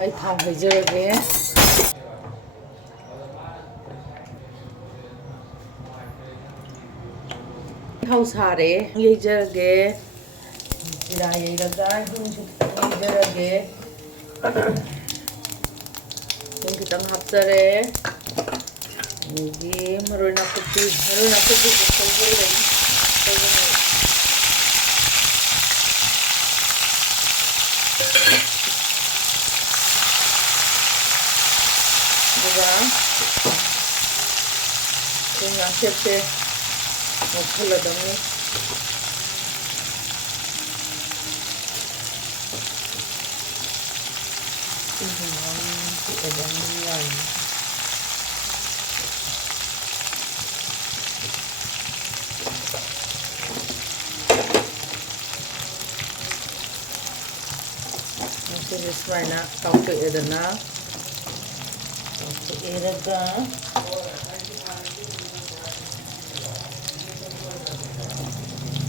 ꯑꯩ ꯊꯥꯎ ꯍꯩꯖꯔꯒꯦ ꯊꯥꯎ ꯁꯥꯔꯦ ꯌꯩꯖꯔꯒꯦ ꯖꯤꯔꯥ ꯌꯩꯔꯒ ꯍꯤꯡꯁꯨ ꯈꯤꯇꯪ ꯌꯩꯖꯔꯒꯦ ꯍꯤꯡ ꯈꯤꯇꯪ ꯍꯥꯞꯆꯔꯦ ꯑꯗꯒꯤ ꯃꯔꯣꯏ ꯅꯥꯀꯨꯞꯄꯤ ꯁꯧꯖꯤꯜꯂꯅꯤ ꯑꯗꯨꯒ ꯊꯨꯝ ꯉꯥꯡꯁꯦꯞꯁꯦ ꯉꯧꯁꯜꯂꯗꯕꯅꯤ ꯃꯁꯤꯁꯦ ꯁꯨꯃꯥꯏꯅ ꯇꯥꯎꯊꯣꯛꯑꯦꯗꯅ ꯇꯥꯎꯊꯣꯛꯑꯦꯔꯒ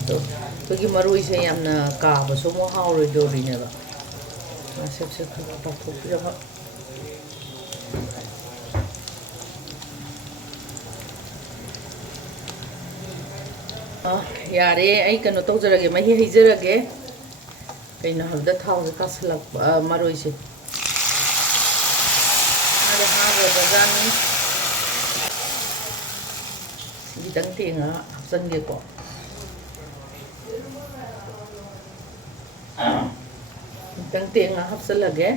ꯑꯩꯈꯣꯏꯒꯤ ꯃꯔꯣꯏꯁꯦ ꯌꯥꯝꯅ ꯀꯥꯕꯁꯨ ꯑꯃꯨꯛ ꯍꯥꯎꯔꯣꯏꯗꯧꯔꯤꯅꯦꯕ ꯉꯥꯁꯦꯞꯁꯦ ꯈꯔ ꯇꯥꯎꯊꯣꯛꯄꯤꯔꯒ ꯌꯥꯔꯦ ꯑꯩ ꯀꯩꯅꯣ ꯇꯧꯖꯔꯒꯦ ꯃꯍꯤ ꯍꯩꯖꯔꯒꯦ ꯀꯩꯅꯣ ꯍꯥꯏꯕꯗ ꯊꯥꯎꯁꯦ ꯀꯥꯁꯜꯂꯛꯄ ꯃꯔꯣꯏꯁꯦ ꯍꯥꯞꯄ꯭ꯔꯕꯖꯥꯠꯅꯤ ꯈꯤꯇꯪ ꯇꯦꯡꯉ ꯍꯥꯞꯆꯟꯒꯦꯀꯣ ꯈꯤꯇꯪ ꯇꯦꯡꯉ ꯍꯥꯞꯆꯜꯂꯒꯦ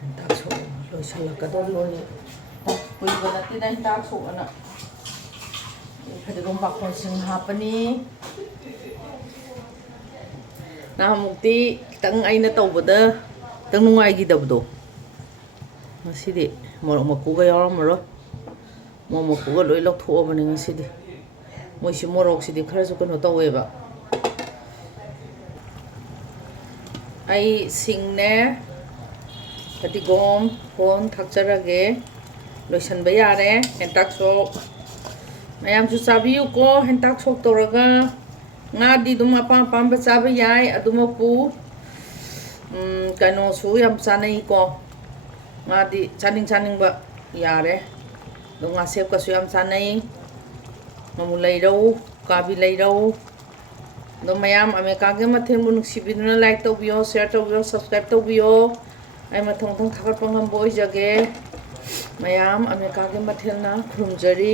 ꯍꯦꯟꯇꯥꯛ ꯁꯣꯛ ꯂꯣꯏꯁꯤꯜꯂꯛꯀꯗꯧꯔꯤ ꯂꯣꯏ ꯀꯨꯏꯕ ꯅꯠꯇꯦꯗ ꯍꯦꯟꯇꯥꯛ ꯁꯣꯛꯑꯅ ꯐꯗꯤꯒꯣꯝ ꯄꯥꯈꯣꯟꯁꯤꯡ ꯍꯥꯞꯄꯅꯤ ꯅꯍꯥꯟꯃꯨꯛꯇꯤ ꯈꯤꯇꯪ ꯑꯩꯅ ꯇꯧꯕꯗ ꯈꯤꯇꯪ ꯅꯨꯡꯉꯥꯏꯈꯤꯗꯕꯗꯣ ꯉꯁꯤꯗꯤ ꯃꯣꯔꯣꯛ ꯃꯀꯨꯒ ꯌꯥꯎꯔꯝꯃꯔꯣꯏ ꯃꯣꯔꯣꯛ ꯃꯀꯨꯒ ꯂꯣꯏ ꯂꯧꯊꯣꯛꯑꯕꯅꯤ ꯉꯁꯤꯗꯤ ꯃꯣꯏꯁꯤ ꯃꯣꯔꯣꯛꯁꯤꯗꯤ ꯈꯔꯁꯨ ꯀꯩꯅꯣ ꯇꯧꯋꯦꯕ ꯑꯩ ꯁꯤꯡꯅꯦ ꯐꯗꯤꯒꯣꯝ ꯍꯣꯟ ꯊꯥꯛꯆꯔꯒꯦ ꯂꯣꯏꯁꯟꯕ ꯌꯥꯔꯦ ꯍꯦꯟꯇꯥꯛ ꯁꯣꯛ ꯃꯌꯥꯝꯁꯨ ꯆꯥꯕꯤꯌꯨꯀꯣ ꯍꯦꯟꯇꯥꯛ ꯁꯣꯛ ꯇꯧꯔꯒ ꯉꯥꯗꯤ ꯑꯗꯨꯝ ꯑꯄꯥꯝ ꯑꯄꯥꯝꯕ ꯆꯥꯕ ꯌꯥꯏ ꯑꯗꯨꯃꯛꯄꯨ ꯀꯩꯅꯣꯁꯨ ꯌꯥꯝ ꯆꯥꯅꯩꯀꯣ ꯉꯥꯗꯤ ꯆꯥꯅꯤꯡꯕ ꯌꯥꯔꯦ ꯑꯗꯣ ꯉꯥꯁꯦꯞꯀꯁꯨ ꯌꯥꯝ ꯆꯥꯅꯩ ꯉꯥꯃꯨ ꯂꯩꯔꯧ ꯎꯀꯥꯕꯤ ꯂꯩꯔꯧ ꯑꯗꯣ ꯃꯌꯥꯝ ꯑꯃꯦꯔꯤꯀꯥꯒꯤ ꯃꯊꯦꯜꯕꯨ ꯅꯨꯡꯁꯤꯕꯤꯗꯨꯅ ꯂꯥꯏꯛ ꯇꯧꯕꯤꯌꯣ ꯁꯤꯌꯔ ꯇꯧꯕꯤꯌꯣ ꯁꯕꯁꯀ꯭ꯔꯥꯏꯕ ꯇꯧꯕꯤꯌꯣ ꯑꯩ ꯃꯊꯪ ꯊꯥꯒꯠꯄ ꯉꯝꯕ ꯑꯣꯏꯖꯒꯦ ꯃꯌꯥꯝ ꯑꯃꯦꯔꯤꯀꯥꯒꯤ ꯃꯊꯦꯜꯅ ꯈꯨꯔꯨꯝꯖꯔꯤ